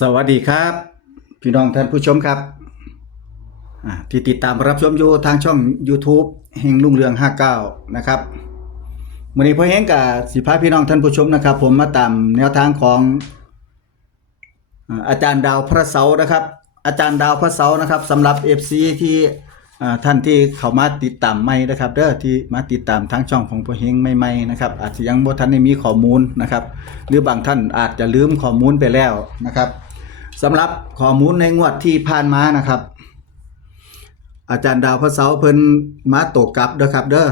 สวัสดีครับ พี่น้องท่านผู้ชมครับที่ติดตามรับชมอยู่ทางช่อง YouTube เฮงลุ่งเรือง 59 นะครับวันนี้พ่อเฮงกับสิพาพี่น้องท่านผู้ชมนะครับ ผมมาตามแนวทางของอาจารย์ดาวพระเสานะครับ อาจารย์ดาวพระเสานะครับสำหรับ FC ที่อ่ ท่านที่เข้ามาติดตามใหม่นะครับเด้อที่มาติดตามทางช่องของพ่อเฮงใหม่ๆนะครับอาจจะยังบ่ทันได้มีข้อมูลนะครับ หรือบางท่านอาจจะลืมข้อมูลไปแล้วนะครับสำหรับข้อมูลในงวดที่ผ่านมานะครับ อาจารย์ดาวพระเสาเพิ่นมาตกกลับเด้อครับเด้อ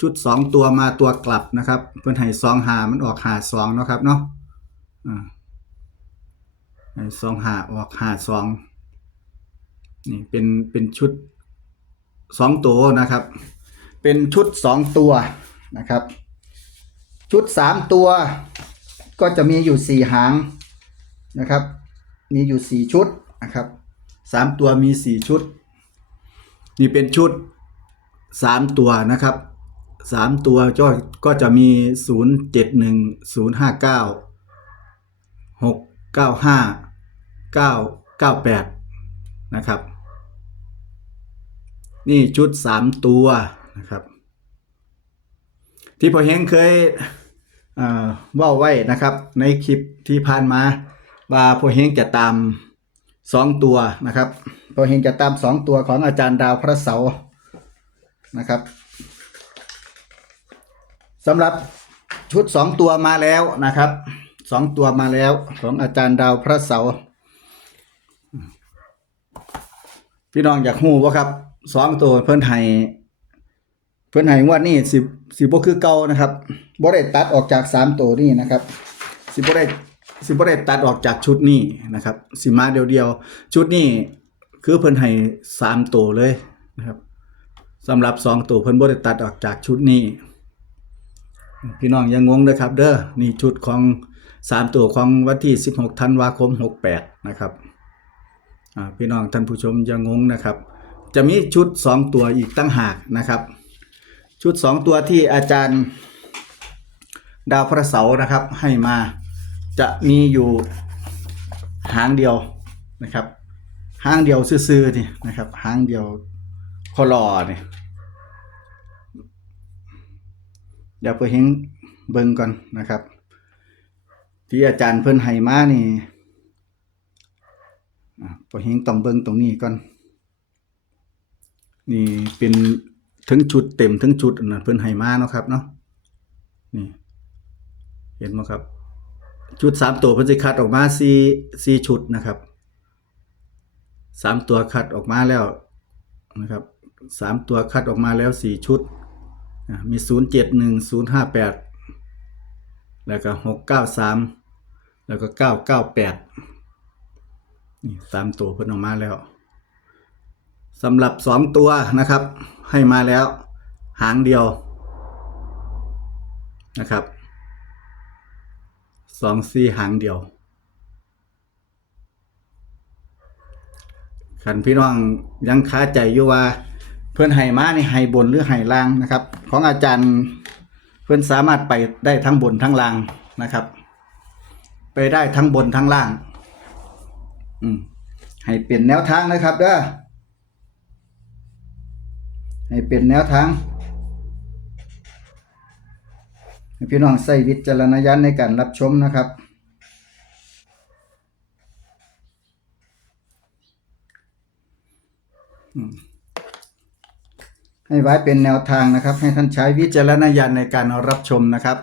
ชุดสองตัวมาตัวกลับนะครับ เพิ่นให้สองหามันออกหาสองเนาะครับเนาะอ่าให้สองหาออกหาสอง นี่เป็นเป็นชุดสองตัวนะครับ เป็นชุดสองตัวนะครับ ชุดสามตัว ก็จะมีอยู่สี่หางนะครับ มีอยู่สี่ชุดนะครับสามตัวมีสี่ชุด นี่เป็นชุดสามตัวนะครับสามตัวก็ก็จะมีศูนย์เจ็ดหนึ่งศูนย์ห้าเก้าหกเก้าห้าเก้าเก้าแปด นะครับ นี่ชุดสามตัวนะครับ ที่พอเฮงเคยเอ่อเว่าไว้นะครับ ในคลิปที่ผ่านมาว่าพอเฮงจะตามสองตัวนะครับพอเฮงจะตามสองตัวของอาจารย์ดาวพระเสาร์นะครับสำหรับชุดสองตัวมาแล้วนะครับสองตัวมาแล้วของอาจารย์ดาวพระเสาร์ พี่น้องอยากหูว่าครับสองตัวเพิ่อนให้เพิ่อนให้งวดนี้สิบสิบ่คือเก่านะครับบ่ได้ตัดออกจากสามตัวนี้นะครับ สิบ่ได้สิบ่ได้ตัดออกจากชุดนี้นะครับ สิมาเดียวๆชุดนี้คือเพิ่อนให้สามตัวเลยนะครับสำหรับสองตัวเพิ่อนบ่ได้ตัดออกจากชุดนี้พี่น้องอยังงงเด้อครับ เด้อนี่ชุดของสามตัวของวันที่16ธันวาคม68นะครับ พี่น้องท่านผู้ชมอยังงงนะครับ จะมีชุดสองตัวอีกตั้งหากนะครับ ชุดสองตัวที่อาจารย์ดาวพระเสาร์นะครับให้มาจะมีอยู่หางเดียวนะครับหางเดียวซื่อๆนี่นะครับหางเดียวคอลอเนี่ยเดี๋ยวไปเห็นเบิ่งก่อนนะครับ ที่อาจารย์เพิ่นให้มานี่ พอเห็นต้องเบิ่งตรงนี้ก่อน นี่เป็นทั้งชุดเต็มทั้งชุดนะเพิ่นให้มาเนาะครับเนาะ นี่ เห็นไหมครับชุดสามตัวเพิ่นสิคัดออกมาสี่สี่ชุดนะครับสามตัวคัดออกมาแล้วนะครับสามตัวคัดออกมาแล้วสี่ชุด มีศูนย์เจ็ดหนึ่งศูนย์ห้าแปดแล้วก็หกเก้าสามแล้วก็เก้าเก้าแปด นี่สามตัวเพิ่นออกมาแล้วสำหรับสองตัวนะครับ ให้มาแล้ว หางเดียวนะครับสองซี่หางเดียวขันพี่น้องยังค้าใจอยู่ว่า เพื่อนให้มาในี่ให้บนหรือให้ล่างนะครับ ของอาจารย์เพื่อนสามารถไปได้ทั้งบนทั้งล่างนะครับ ไปได้ทั้งบนทั้งล่าง อืมให้เปลี่ยนแนวทางนะครับเด้อให้เป็นแนวทางให้พี่น้องใส่วิจารณญาณในการรับชมนะครับ ให้ไว้เป็นแนวทางนะครับ ให้ท่านใช้วิจารณญาณในการรับชมนะครับ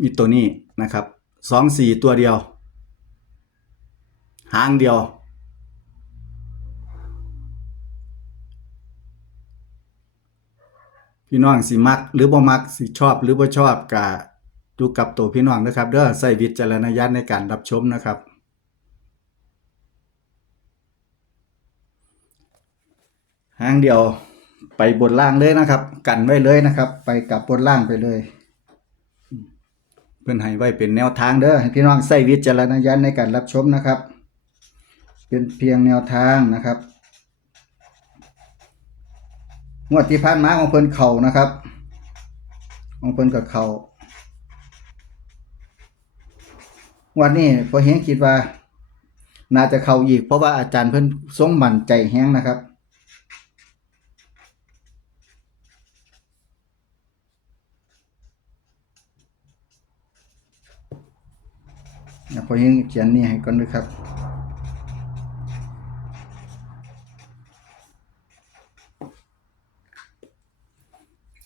มีตัวนี้นะครับ สองสี่ตัวเดียว หางเดียว พี่น้องสิมัก หรือบ่มักสิชอบหรือบ่ชอบกะดูกับตัวพี่น้องนะครับเด้อใส่วิจารณญาณในการรับชมนะครับหางเดียวไปบนล่างเลยนะครับ กันไว้เลยนะครับ ไปกับบนล่างไปเลย พื่อนให้ไว้เป็นแนวทางเด้อพี่น้องใส่วิจารณญาณในการรับชมนะครับ เป็นเพียงแนวทางนะครับงวดที่ผ่านมาของเพิ่นเข่านะครับ ของเพิ่นกับเข่าวันนี้พอเฮงคิดว่า น่าจะเข้าอีกเพราะว่าอาจารย์เพิ่นทรงมั่นใจแฮงนะครับ เดี๋ยว พอเฮงเขียนนี่ให้ก่อนด้วยครับ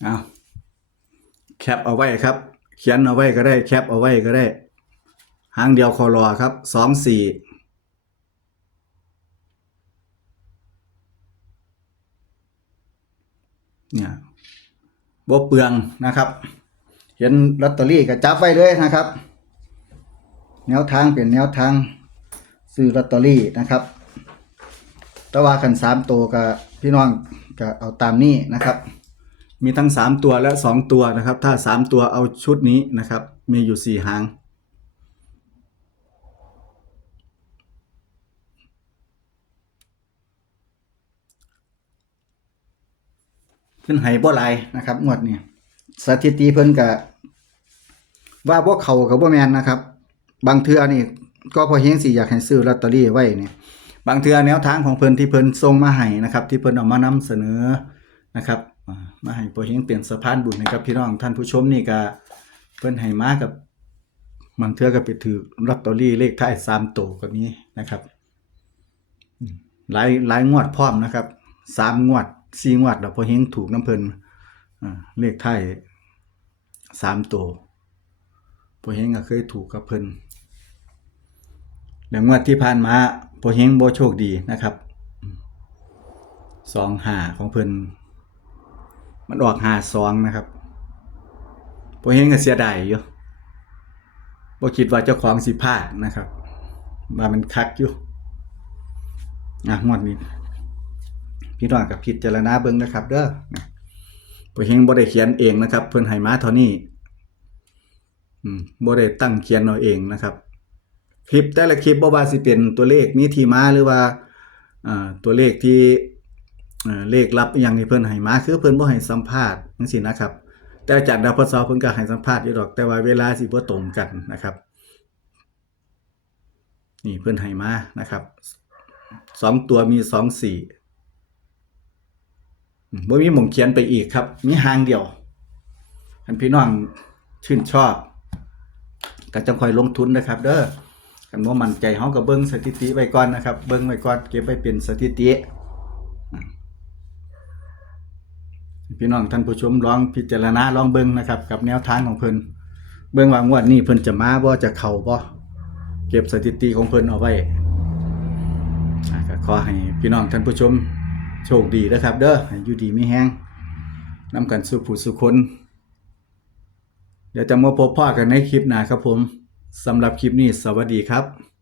เอาแคปเอาไว้ครับ เขียนเอาไว้ก็ได้แคปเอาไว้ก็ได้หางเดียวคอรอครับสองสี่เนี่ยบ่เปลืองนะครับ เห็นลอตเตอรี่ก็จับไว้เลยนะครับ แนวทางเป็นแนวทางซื้อลอตเตอรี่นะครับ แต่ว่าคันสามตัวกับพี่น้องก็เอาตามนี้นะครับ มีทั้งสามตัวและสองตัวนะครับ ถ้าสามตัวเอาชุดนี้นะครับ มีอยู่สี่หาง เพิ่นให้บ่หลายนะครับงวดนี้สถิติเพิ่นก็ว่าบ่เข้ากับบ่แม่นนะครับ บางเทื่อนี่ก็พอเฮงสิอยากให้ซื้อลอตเตอรี่ไว้เนี่ยบางเทื่อแนวทางของเพิ่นที่เพิ่นส่งมาให้นะครับ ที่เพิ่นเอามานำเสนอนะครับมาให้พอเฮงเปลี่ยนสะพานบุญให้กับพี่น้องท่านผู้ชมนี่ก็เพิ่นให้มากับบางเทื่อก็ไปถือลอตเตอรี่เลขท้าย3ตัวก็มีนะครับหลายหลายงวดพร้อมนะครับสามงวดสี่งวดแล้วพอเฮงถูกน้ำเพิ่นเลขไทยสามตัว พอเฮงก็เคยถูกกับเพิ่นแล้วงวดที่ผ่านมาพอเฮงบ่โชคดีนะครับสองหาของเพิ่นมันออกหาสองนะครับพอเฮงก็เสียดายอยู่บ่คิดว่าเจ้าของสิพลาดนะครับว่ามันคักอยู่อะงวดนี้ พี่น้องกับพิจารณาเบิ่งนะครับ เด้อนะบ่เฮงบ่ได้เขียนเองนะครับ เพิ่นให้มาเท่านี้ บ่ได้ตั้งเขียนเอาเองนะครับ คลิปแต่ละคลิปบ่ว่าสิเป็นตัวเลขมีที่มาหรือว่าตัวเลขที่เลขลับอย่างที่เพิ่นให้มาคือเพิ่นบ่ให้สัมภาษณ์จังซี่นะครับ แต่อาจารย์ดาวพศเพิ่นก็ให้สัมภาษณ์อยู่ดอก แต่ว่าเวลาสิบ่ตรงกันนะครับนี่เพิ่นให้มานะครับสองตัวมีสองสี่บ่มีหมองเขียนไปอีกครับ มีหางเดียวอันพี่น้องชื่นชอบ ก็จะคอยลงทุนนะครับ เด้อกันว่ามั่นใจเฮาก็เบิ่งสถิติไว้ก่อนนะครับ เบิ่งไว้ก่อนเก็บไว้เป็นสถิติพี่น้องท่านผู้ชมลองพิจารณาลองเบิ่งนะครับ กับแนวทางของเพิ่นเบิ่งว่างวดนี้เพิ่นจะมาบ่จะเข้าบ่เก็บสถิติของเพิ่นเอาไว้ก็ขอให้พี่น้องท่านผู้ชมโชคดีนะครับ เด้ออยู่ดีไม่แห้งนำกันสู่ผู้สุคน เดี๋ยวจะมาพบพ่อกันในคลิปหน้าครับผมสำหรับคลิปนี้สวัสดีครับ